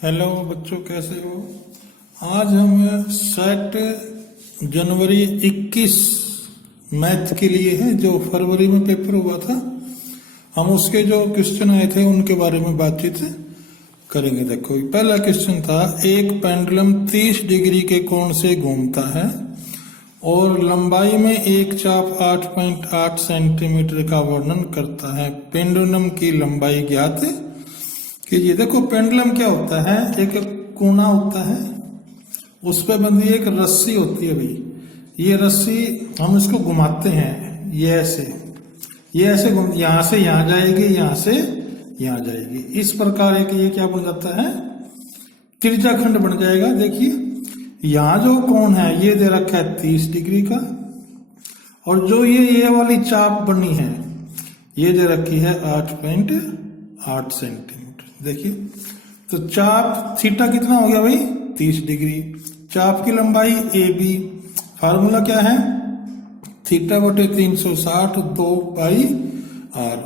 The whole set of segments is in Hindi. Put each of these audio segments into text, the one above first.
हेलो बच्चों, कैसे हो। आज हम सेट जनवरी 21 मैथ के लिए है, जो फरवरी में पेपर हुआ था। हम उसके जो क्वेश्चन आए थे उनके बारे में बातचीत करेंगे। देखो, पहला क्वेश्चन था, एक पेंडुलम 30 डिग्री के कोण से घूमता है और लंबाई में एक चाप 8.8 सेंटीमीटर का वर्णन करता है। पेंडुलम की लंबाई ज्ञात कीजिए। देखो, पेंडुलम क्या होता है, एक कोना होता है, उस पर बंधी एक रस्सी होती है। भाई ये रस्सी हम इसको घुमाते हैं, ये ऐसे घूम, यहां से यहां जाएगी, यहां से यहां जाएगी। इस प्रकार एक ये क्या बन जाता है, त्रिज्याखंड बन जाएगा। देखिए, यहां जो कोण है ये दे रखा है 30 डिग्री का, और जो ये वाली चाप बनी है ये दे रखी है 8.8 सेंटीमीटर। देखिए, तो चाप थीटा कितना हो गया भाई, 30 डिग्री। चाप की लंबाई ए बी, फार्मूला क्या है, थीटा बटे 360 2 पाई आर।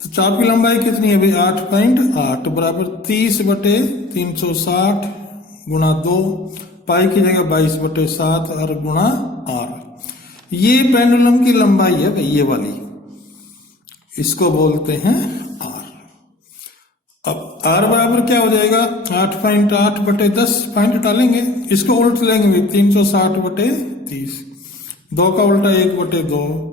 तो चाप की लंबाई कितनी है भाई, 8.8 बराबर 30 बटे 360 गुणा 2, पाई की जगह 22 बटे 7 और गुणा आर। ये पेंडुलम की लंबाई है भाई, ये वाली, इसको बोलते हैं आर। अब आर बराबर क्या हो जाएगा, 8.8 बटे 10, पॉइंट डालेंगे, इसको उल्ट लेंगे 360 बटे 30, 2 का उल्टा 1 बटे 2,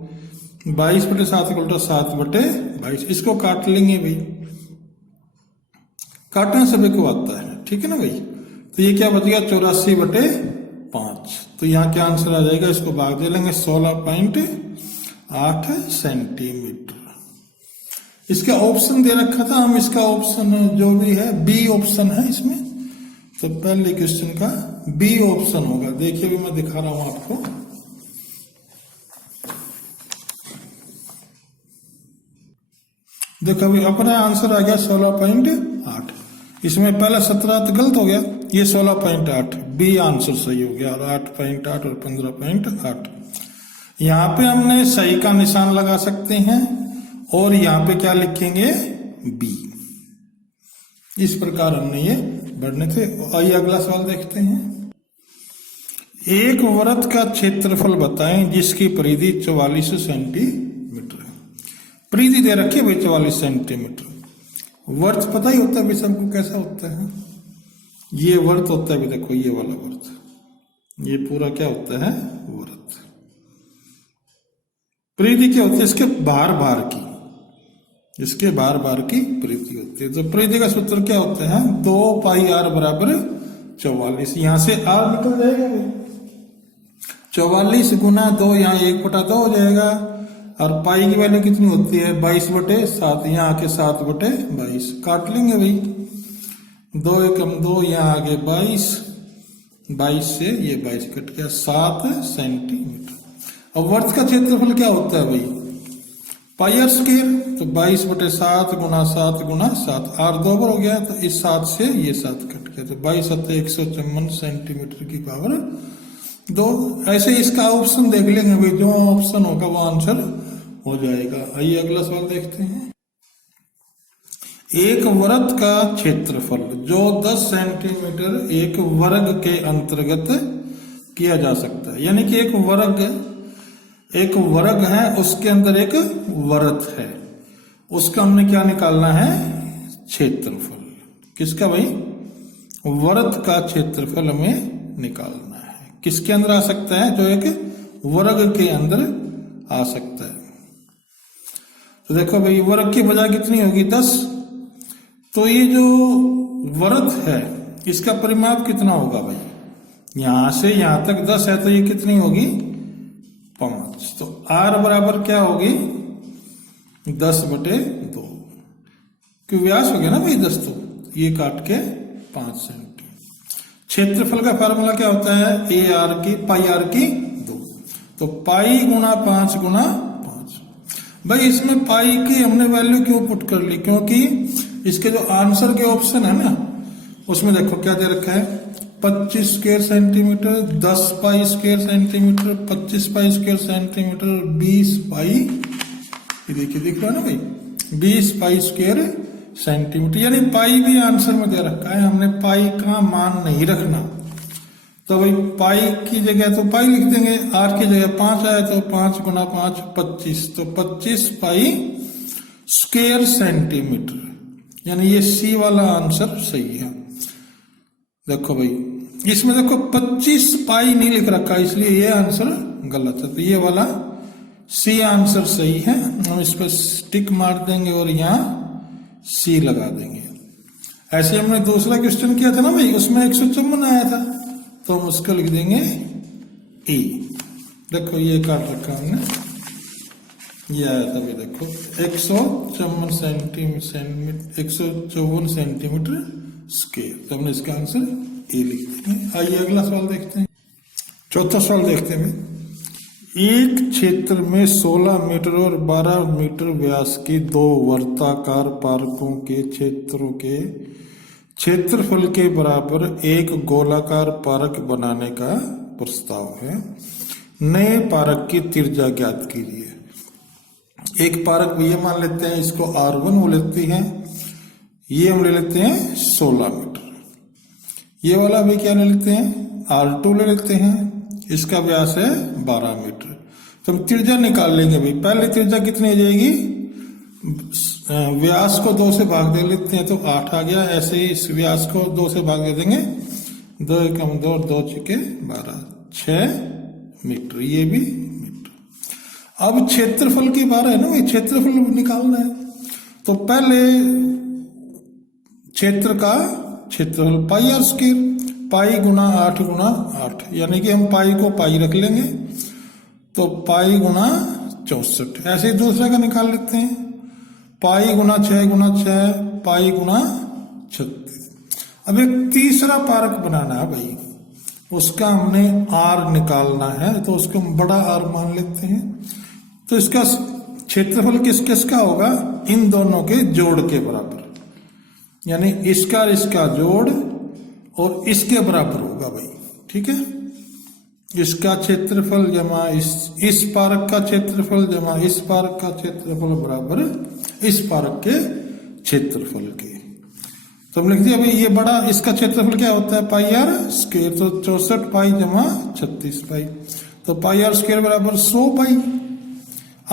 22 बटे 7 का उल्टा 7 बटे 22। इसको काट लेंगे भाई, काटने सभी को आता है, ठीक है ना भाई। तो ये क्या बच गया, 84 बटे 5। तो यहाँ क्या आंसर आ जाएगा, इसको भाग दे लेंगे 16.8 सेंटीमीटर। इसका ऑप्शन दे रखा था, हम इसका ऑप्शन जो भी है बी ऑप्शन है इसमें, तो पहले क्वेश्चन का बी ऑप्शन होगा। देखिए, भी मैं दिखा रहा हूं आपको। देखो अभी अपना आंसर आ गया 16.8। इसमें पहला 17 तो गलत हो गया, ये 16.8 बी आंसर सही हो गया, और 8.8 और 15.8। यहां पे हमने सही का निशान लगा सकते हैं और यहां पे क्या लिखेंगे, बी। इस प्रकार हमने ये बढ़ने थे। आइए अगला सवाल देखते हैं। एक वृत्त का क्षेत्रफल बताएं जिसकी परिधि 44 सेंटीमीटर है। परिधि दे रखी है भाई 44 सेंटीमीटर। वर्त पता ही होता है भाई सबको कैसा होता है, ये वर्त होता है। देखो ये वाला वर्त, ये पूरा क्या होता है, वर्त। परिधि क्या होती है, इसके बार बार की, इसके बार बार की परिधि होती है। तो परिधि का सूत्र क्या होता है, 2 पाई आर बराबर 44। यहां से आर निकल जाएगा भाई, 44 गुना 2, यहाँ 1 बटा 2 हो जाएगा। और पाई की वैल्यू कितनी होती है, 22 बटे 7, यहाँ आके 7 बटे 22 काट लेंगे भाई। 2 एकम 2, यहाँ आगे 22 से ये 22 कट गया, 7 सेंटीमीटर। अब वर्त का क्षेत्रफल क्या होता है भाई, पाई आर स्क्वायर। तो 22 बटे 7 गुना 7 गुना 7, आर 2 बार हो गया, तो इस 7 से ये 7 कट गया, तो 22 सत्ते 154 सेंटीमीटर की पावर 2। ऐसे इसका ऑप्शन देख लेंगे भाई, जो ऑप्शन होगा वो आंसर हो जाएगा। आइए अगला सवाल देखते हैं। एक वृत्त का क्षेत्रफल जो 10 सेंटीमीटर एक वर्ग के अंतर्गत किया जा सकता है। यानी कि एक वर्ग है, उसके अंदर एक वृत्त है, उसका हमने क्या निकालना है, क्षेत्रफल। किसका भाई, वृत्त का क्षेत्रफल हमें निकालना है। किसके अंदर आ सकता है, जो एक वर्ग के अंदर आ सकता है। तो देखो भाई, वर्ग की भुजा कितनी होगी, 10। तो ये जो वृत्त है इसका परिमाप कितना होगा भाई, यहां से यहां तक 10 है, तो ये कितनी होगी, 5। तो आर बराबर क्या होगी, 10 बटे 2, क्यों व्यास हो गया ना भाई 10, तो ये काट के 5 सेंटीमीटर। क्षेत्रफल का फार्मूला क्या होता है, ए आर की पाई आर की 2, तो पाई गुना 5 गुना 5। भाई इसमें पाई की हमने वैल्यू क्यों पुट कर ली, क्योंकि इसके जो आंसर के ऑप्शन है ना, उसमें देखो क्या दे रखा है, 25 square centimetre, 10 pi square centimetre, 25 pi square centimetre, 20 पाई, ये देखिए दिख रहा है ना भाई, 20 पाई स्क्वायर सेंटीमीटर, यानी पाई भी आंसर में दे रखा है, हमने पाई का मान नहीं रखना। तो भाई पाई की जगह तो पाई लिख देंगे, आर की जगह 5 आया तो 5 गुना 5 25, तो 25 पाई स्क्वायर सेंटीमीटर, यानी ये सी वाला आंसर सही है। देखो भाई इसमें देखो 25 पाई नहीं लिख रखा, इसलिए ये आंसर गलत है, तो ये वाला सी आंसर सही है। हम इस पर टिक मार देंगे और यहाँ सी लगा देंगे। ऐसे हमने दूसरा क्वेश्चन किया था ना भाई, उसमें 154 आया था, तो हम उसको लिख देंगे ई। देखो ये काट रखा हमने, ये आया था भाई, देखो 154 सेंटीमीटर स्क्वायर, तो हमने इसका आंसर ए लिख देंगे। आइए अगला सवाल देखते हैं। चौथा सवाल देखते हैं। एक क्षेत्र में 16 मीटर और 12 मीटर व्यास की दो वर्ताकार पार्कों के क्षेत्रों के क्षेत्रफल के बराबर एक गोलाकार पार्क बनाने का प्रस्ताव है। नए पार्क की त्रिज्या ज्ञात कीजिए। एक पार्क भी ये मान लेते हैं, इसको R1 वो लेती है, ये हम ले लेते हैं 16 मीटर। ये वाला भी क्या ले लेते हैं, R2 ले लेते हैं, इसका व्यास है 12 मीटर। तो हम त्रिज्या निकाल लेंगे भाई। पहले त्रिज्या कितनी आ जाएगी, व्यास को 2 से भाग दे लेते हैं तो 8 आ गया। ऐसे ही इस व्यास को 2 से भाग दे देंगे, 2 एकम 2 2 छिके 12, 6 मीटर, ये भी मीटर। अब क्षेत्रफल की 12 है ना भाई, क्षेत्रफल निकालना है। तो पहले क्षेत्र का क्षेत्रफल पाई आर स्क्वायर, पाई गुना 8 गुना 8, यानी कि हम पाई को पाई रख लेंगे, तो पाई गुना 64। ऐसे ही दूसरा का निकाल लेते हैं, पाई गुना 6, पाई गुना 36। अब एक तीसरा पार्क बनाना है भाई, उसका हमने आर निकालना है, तो उसको हम बड़ा आर मान लेते हैं। तो इसका क्षेत्रफल किस किसका होगा, इन दोनों के जोड़ के बराबर, यानी इसका और इसका जोड़ और इसके बराबर होगा भाई। ठीक है, इसका क्षेत्रफल जमा इस पार्क का क्षेत्रफल जमा इस पार्क का क्षेत्रफल बराबर इस पार्क के क्षेत्रफल के। तो हम लिख दिया भाई, ये बड़ा इसका क्षेत्रफल क्या होता है, पाई आर स्क्वायर, तो 64 पाई जमा 36 पाई, तो पाई आर स्क्वायर बराबर 100 पाई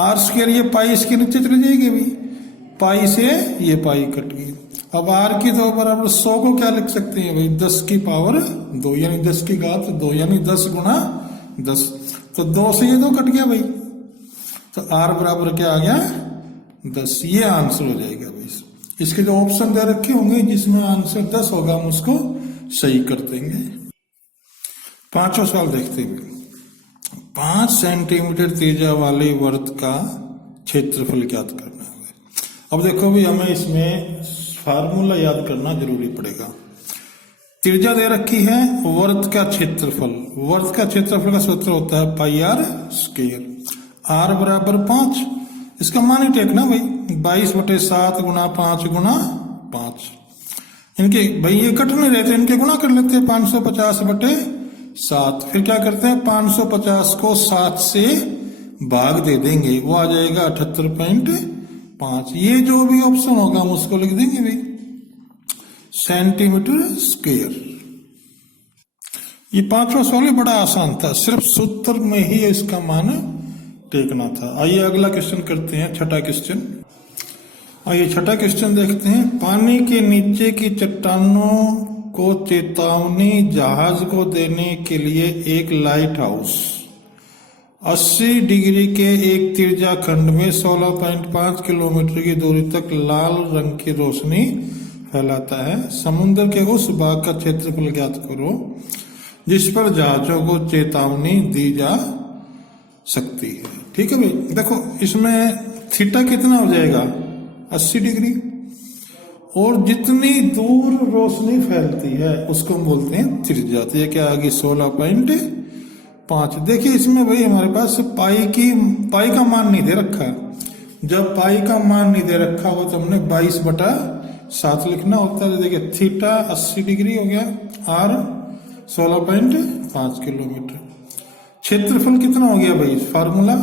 आर स्क्वायर। ये पाई इसके नीचे चली जाएगी भाई, पाई से ये पाई कट गई। अब आर की 2 बराबर 100 को क्या लिख सकते हैं भाई, 10 की पावर 2, यानी 10 की घात 2, यानी 10 गुना 10, तो 2 से ये 2 कट गया भाई, तो आर बराबर क्या आ गया 10। ये आंसर हो जाएगा भाई। इसके जो ऑप्शन दे रखे होंगे जिसमें आंसर 10 होगा, हम उसको सही कर देंगे। पांचवा सवाल देखते हैं। 5 सेंटीमीटर त्रिज्या वाले वर्त का क्षेत्रफल ज्ञात करना है। अब देखो भी हमें इसमें फार्मूला याद करना जरूरी पड़ेगा। त्रिज्या दे रखी है, वर्त का क्षेत्रफल, वर्त का क्षेत्रफल का सूत्र होता है पाई आर स्क्वायर, आर बराबर 5, इसका मान ही टेकना भाई, 22/7 गुना 5 गुना 5। इनके भाई ये कट नहीं रहते, इनके गुना कर लेते हैं, 550/7। फिर क्या करते हैं, 550 को 7 से भाग दे देंगे, वो आ जाएगा 78.5। ये जो भी ऑप्शन होगा हम उसको लिख देंगे भाई, सेंटीमीटर स्क्वायर। ये पांचवा सवाल बड़ा आसान था, सिर्फ सूत्र में ही इसका मान टेकना था। आइए अगला क्वेश्चन करते हैं, छठा क्वेश्चन। आइए छठा क्वेश्चन देखते हैं। पानी के नीचे की चट्टानों को चेतावनी जहाज को देने के लिए एक लाइट हाउस 80 डिग्री के एक त्रिज्या खंड में 16.5 किलोमीटर की दूरी तक लाल रंग की रोशनी फैलाता है। समुद्र के उस भाग का क्षेत्रफल ज्ञात करो जिस पर जहाजों को चेतावनी दी जा सकती है। ठीक है भाई, देखो इसमें थीटा कितना हो जाएगा, 80 डिग्री, और जितनी दूर रोशनी फैलती है उसको हम बोलते हैं त्रिज्या। तो ये क्या आ गई, 16.5। देखिए इसमें भाई हमारे पास पाई का मान नहीं दे रखा। जब पाई का मान नहीं दे रखा हो तो हमने 22/7 लिखना होता है। देखिए थीटा 80 डिग्री हो गया, आर 16.5 किलोमीटर। क्षेत्रफल कितना हो गया भाई, फार्मूला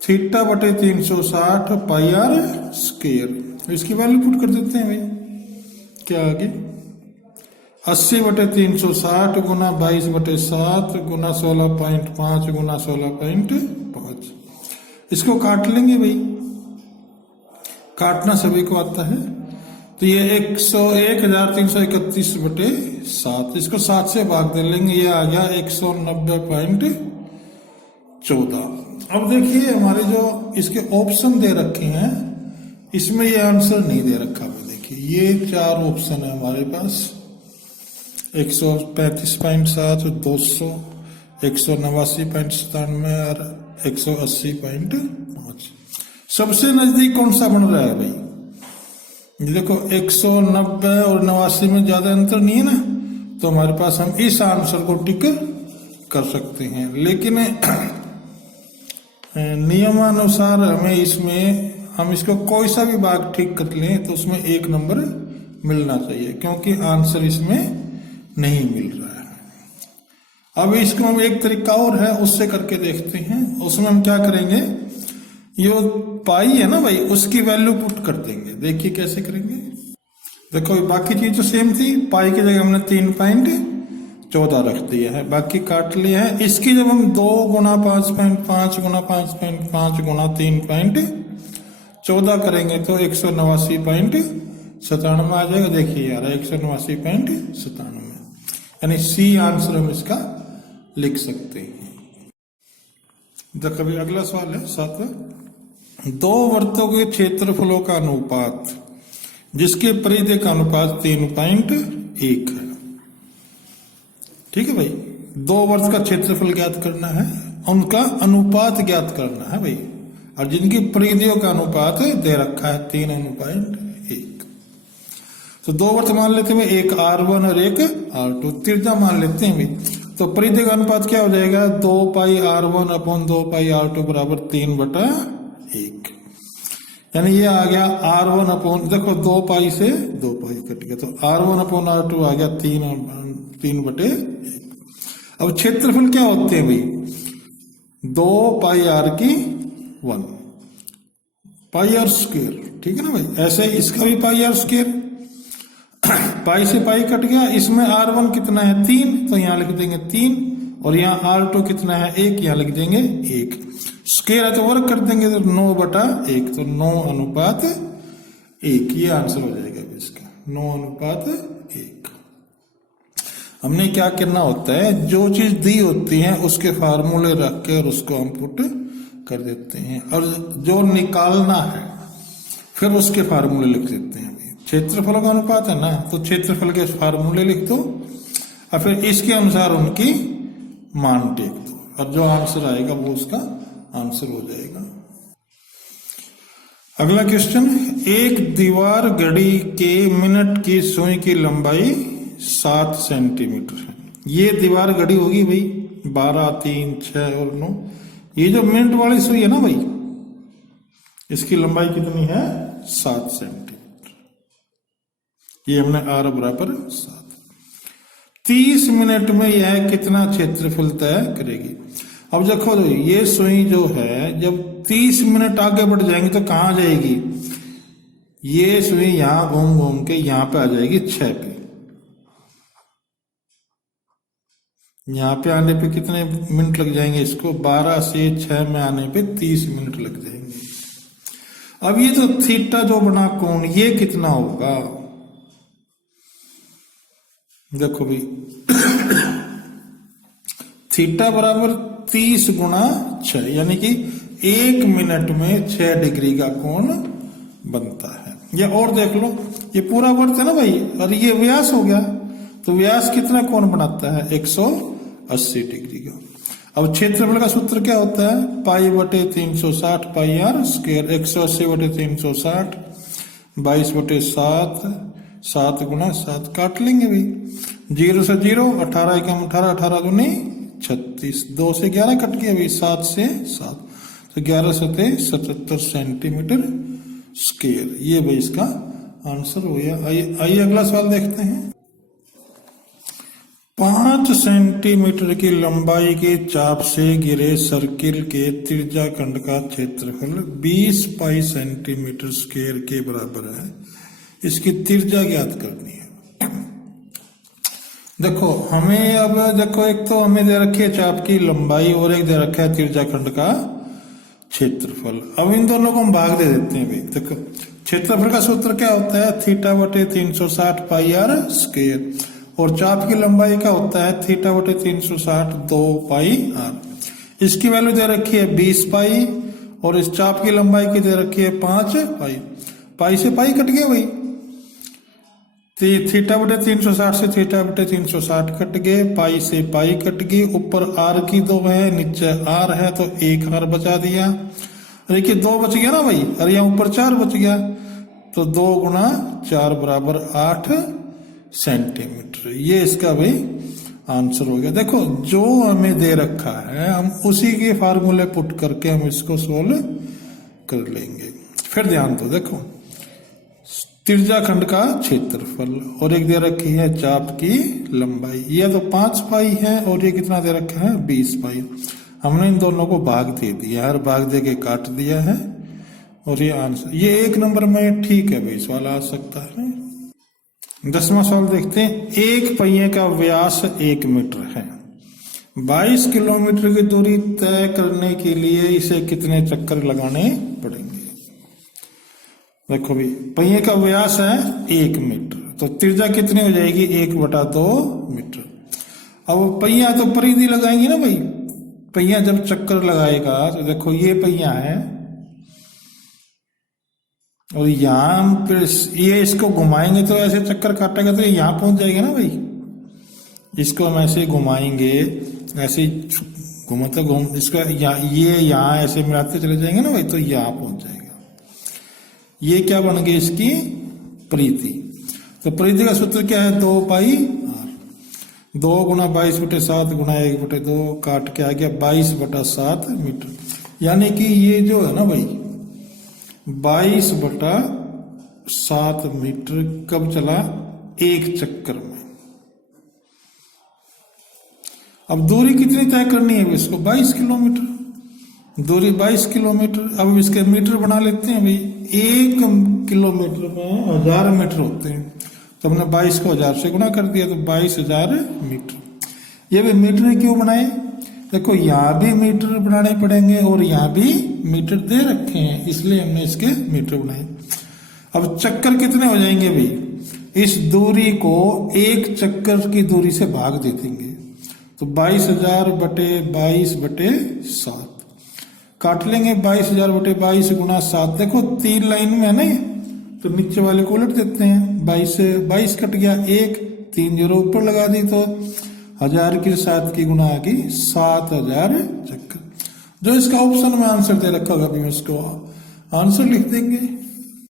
थीटा/360 पाई आर स्क्वायर। इसकी वैल्यू पुट कर देते हैं भाई। क्या आगे 80/360 गुना 22/7 गुना 16.5 गुना 16.5। इसको काट लेंगे भाई, काटना सभी को आता है। तो ये 101,331/7, इसको 7 से भाग दे लेंगे, ये आ गया 190.14। अब देखिए हमारे जो इसके ऑप्शन दे रखे हैं इसमें ये आंसर नहीं दे रखा। देखिए ये 4 ऑप्शन है हमारे पास, 135.7, 200, 189.97 और 180.5। सबसे नजदीक कौन सा बन रहा है भाई? देखो 190 और 89 में ज्यादा अंतर नहीं है ना, तो हमारे पास हम इस आंसर को टिक कर सकते हैं। लेकिन नियमानुसार हमें इसमें हम इसको कोई सा भी भाग ठीक कर लें तो उसमें 1 नंबर मिलना चाहिए, क्योंकि आंसर इसमें नहीं मिल रहा है। अब इसको हम एक तरीका और है उससे करके देखते हैं। उसमें हम क्या करेंगे, ये पाई है ना भाई, उसकी वैल्यू पुट कर देंगे। देखिए कैसे करेंगे। देखो बाकी चीज तो सेम थी, पाई की जगह हमने 3.14 रख दिया है, बाकी काट लिया है। इसकी जब हम 2 गुना 5.5 गुना 5.5 गुना 3.14 करेंगे तो 189.97 आ जाएगा। देखिए यार 189.97, यानी सी आंसर हम इसका लिख सकते हैं। देखो अभी अगला सवाल है 7वां। 2 वृत्तों के क्षेत्रफलों का अनुपात जिसके परिधि का अनुपात 3.1 है। ठीक है भाई, 2 वृत्त का क्षेत्रफल ज्ञात करना है, उनका अनुपात ज्ञात करना है भाई, और जिनकी परिधियों का अनुपात दे रखा है 3.1। तो 2 वृत्त मान लेते हैं, एक R1 और एक R2, त्रिज्या मान लेते हैं भाई। तो परिधि का अनुपात क्या हो जाएगा, 2 पाई R1 अपॉन 2 पाई R2 बराबर 3/1। यानी ये आ गया R1 अपॉन, देखो 2 पाई से 2 पाई कट गया, तो R1 अपॉन R2 आ गया 3/1। अब क्षेत्रफल क्या होते हैं भाई, 2 पाई R की 1 पाई R स्क्वायर। ठीक है ना भाई, ऐसे इसका भी पाई R स्क्वायर, पाई से पाई कट गया, इसमें R1 कितना है 3, तो यहां लिख देंगे 3, और यहाँ R2 कितना है 1, यहां लिख देंगे 1। स्क्वायर है तो वर्ग कर देंगे तो 9/1, तो 9/1, ये आंसर हो जाएगा इसका 9/1। हमने क्या करना होता है, जो चीज दी होती है उसके फार्मूले रख के और उसको हम पुट कर देते हैं, और जो निकालना है फिर उसके फार्मूले लिख देते हैं। क्षेत्रफलों का अनुपात है ना, तो क्षेत्रफल के फार्मूले लिख दो और फिर इसके अनुसार उनकी मान टेक दो, और जो आंसर आएगा वो उसका आंसर हो जाएगा। अगला क्वेश्चन, एक दीवार घड़ी के मिनट की सुई की लंबाई 7 सेंटीमीटर है। ये दीवार घड़ी होगी भाई 12, 3, 6 और 9। ये जो मिनट वाली सुई है ना भाई, इसकी लंबाई कितनी है 7 सेंटीमीटर। ये हमने R बराबर 7। 30 मिनट में यह कितना क्षेत्रफल तय करेगी। अब देखो ये सुई जो है जब 30 मिनट आगे बढ़ जाएंगे तो कहां जाएगी, ये सुई यहां घूम घूम के यहां पे आ जाएगी 6 पे। यहां पे आने पे कितने मिनट लग जाएंगे, इसको 12 से 6 में आने पे 30 मिनट लग जाएंगे। अब ये तो थीटा जो बना कोण, ये कितना होगा, देखो भाई थीटा बराबर 30 गुणा 6, यानी कि 1 मिनट में 6 डिग्री का कोण बनता है। या और देख लो, ये पूरा वृत्त है ना भाई, और ये व्यास हो गया, तो व्यास कितना कोण बनाता है 180 डिग्री का। अब क्षेत्रफल का सूत्र क्या होता है, पाई/360 पाई R स्क्वायर, 180/360 22/7, 7 गुना 7 काट लेंगे भाई, 0 से 0, 18 एकम 18, 18 दूनी 36, 2 से 11 कट गया भाई, 7 से 7, तो 11 सतह 77 सेंटीमीटर स्क्वायर। ये भाई इसका आंसर हो गया। आइए अगला सवाल देखते हैं। 5 सेंटीमीटर की लंबाई के चाप से घिरे सर्किल के त्रिज्या खंड का क्षेत्रफल 20 पाई सेंटीमीटर स्क्वायर के बराबर है। इसकी त्रिज्या ज्ञात करनी है। देखो हमें अब देखो एक तो हमें दे रखी है चाप की लंबाई और एक दे रखा है त्रिज्या खंड का क्षेत्रफल। अब इन दोनों को हम भाग दे देते हैं भाई। देखो क्षेत्रफल का सूत्र क्या होता है, थीटा बटे 360 पाई आर स्क्वायर, और चाप की लंबाई का होता है थीटा बटे 360 2 पाई आर। इसकी वैल्यू दे रखी है 20 पाई और इस चाप की लंबाई की दे रखी है 5 पाई। पाई से पाई कट गया भाई, थीटा बटे 360 से थीटा बटे 360 कट गए, पाई से पाई कट गई, ऊपर आर की 2 है नीचे आर है तो 1 आर बचा दिया। देखिए 2 बच गया ना भाई, और यहाँ ऊपर 4 बच गया, तो 2 गुणा 4 बराबर 8 सेंटीमीटर। ये इसका भाई आंसर हो गया। देखो जो हमें दे रखा है हम उसी के फार्मूले पुट करके हम इसको सोल्व कर लेंगे। फिर ध्यान दो, देखो त्रिज्या खंड का क्षेत्रफल और एक दे रखी है चाप की लंबाई, ये तो 5 पाई है और ये कितना दे रखा है 20 पाई। हमने इन दोनों को भाग दे दिया है, भाग दे के काट दिया है और ये आंसर, ये 1 नंबर में ठीक है भाई, सवाल आ सकता है। 10वां सवाल देखते हैं। एक पहिए का व्यास 1 मीटर है, 22 किलोमीटर की दूरी तय करने के लिए इसे कितने चक्कर लगाने पड़ेंगे। देखो भाई पहिए का व्यास है 1 मीटर, तो त्रिज्या कितनी हो जाएगी 1/2 मीटर। अब पहिया तो परिधि लगाएंगे ना भाई, पहिया जब चक्कर लगाएगा तो देखो ये पहिया है और यहाँ हम फिर ये इसको घुमाएंगे तो ऐसे चक्कर काटेगा तो ये यहाँ पहुंच जाएगा ना भाई। इसको हम ऐसे घुमाएंगे, ऐसे घुमाते घूम इसका ये यहाँ ऐसे मिलाते चले जाएंगे ना भाई, तो यहाँ पहुंच जाएगा। ये क्या बन गई इसकी परिधि। तो परिधि का सूत्र क्या है 2 पाई आर। 2 गुणा 22/7 गुणा 1/2 काट के आ गया 22/7 मीटर। यानी कि ये जो है ना भाई 22/7 मीटर कब चला, 1 चक्कर में। अब दूरी कितनी तय करनी है इसको 22 किलोमीटर, दूरी 22 किलोमीटर। अब इसके मीटर बना लेते हैं भाई, 1 किलोमीटर में 1000 मीटर होते हैं, तो हमने 22 को 1000 से गुणा कर दिया तो 22,000 मीटर। ये भी मीटर क्यों बनाए, देखो यहाँ भी मीटर बनाने पड़ेंगे और यहाँ भी मीटर दे रखे हैं, इसलिए हमने इसके मीटर बनाए। अब चक्कर कितने हो जाएंगे भाई, इस दूरी को 1 चक्कर की दूरी से भाग दे देंगे, तो 22,000 बटे 22/7 काट लेंगे। 22,000 बटे 22 गुणा 7, देखो 3 लाइन में है ना ये, तो नीचे वाले को उलट देते हैं। 22 से 22 कट गया, 1 3 0 ऊपर लगा दी तो 1000 की 7 की गुणा आ गई 7000 चक्कर। जो इसका ऑप्शन में आंसर दे रखा होगा अभी उसको आंसर लिख देंगे।